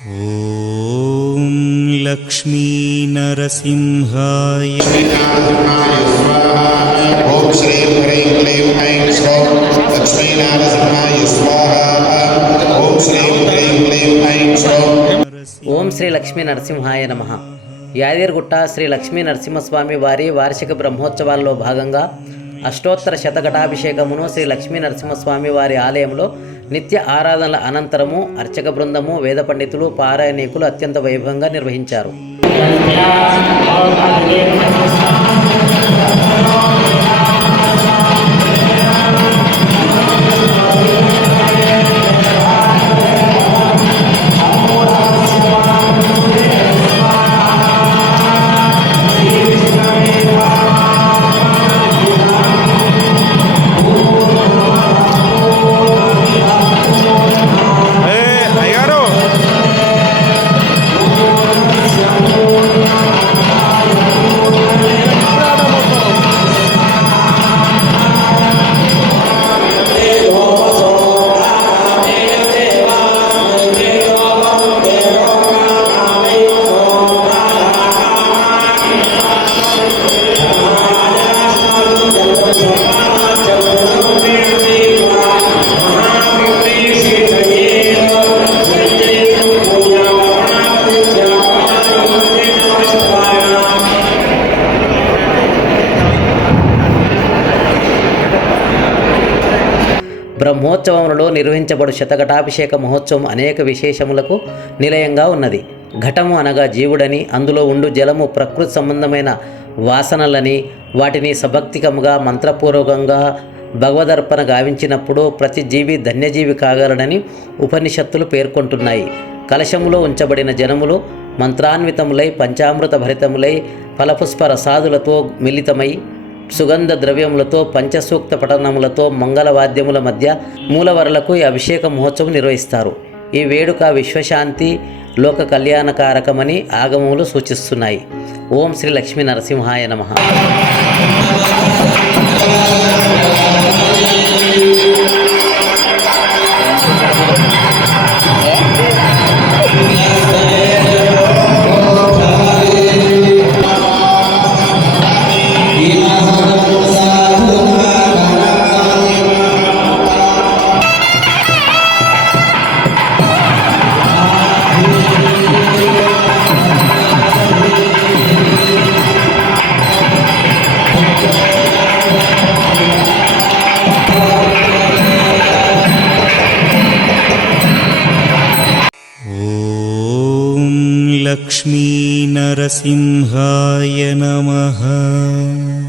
ॐ लक्ष्मीनरसिंहाय ఓం శ్రీం హ్రీం క్లీం ఐం స్వౌ లక్ష్మీనారసింహాయ స్వాహ ఓం శ్రీం హ్రీం క్లీం ఐం స్వౌ ఓం శ్రీ లక్ష్మీ నరసింహాయ నమ యాదగిరిగుట్ట శ్రీ లక్ష్మీ నరసింహస్వామి వారి వార్షిక బ్రహ్మోత్సవాల్లో భాగంగా అష్టోత్తర శతఘటాభిషేకమును శ్రీ లక్ష్మీ నరసింహస్వామి వారి ఆలయంలో నిత్య ఆరాధనల అనంతరము అర్చక బృందము వేద పండితులు పారాయణీకులు అత్యంత వైభవంగా నిర్వహించారు. బ్రహ్మోత్సవములలో నిర్వహించబడు శతఘటాభిషేక మహోత్సవం అనేక విశేషములకు నిలయంగా ఉన్నది. ఘటము అనగా జీవుడని అందులో ఉండు జలము ప్రకృతి సంబంధమైన వాసనలని వాటిని సభక్తికముగా మంత్రపూర్వకంగా భగవదర్పణ గావించినప్పుడు ప్రతి జీవి ధన్యజీవి కాగలడని ఉపనిషత్తులు పేర్కొంటున్నాయి. కలశములో ఉంచబడిన జనములు మంత్రాన్వితములై పంచామృత భరితములై ఫలపుష్ప రసాదులతో మిళితమై సుగంధ ద్రవ్యములతో పంచసూక్త పఠనములతో మంగళవాద్యముల మధ్య మూలవరలకు ఈ అభిషేక మహోత్సవం నిర్వహిస్తారు. ఈ వేడుక విశ్వశాంతి లోక కళ్యాణకారకమని ఆగమములు సూచిస్తున్నాయి. ఓం శ్రీ లక్ష్మీ నరసింహాయ నమః. लक्ष्मीनरसिंहाय नमः।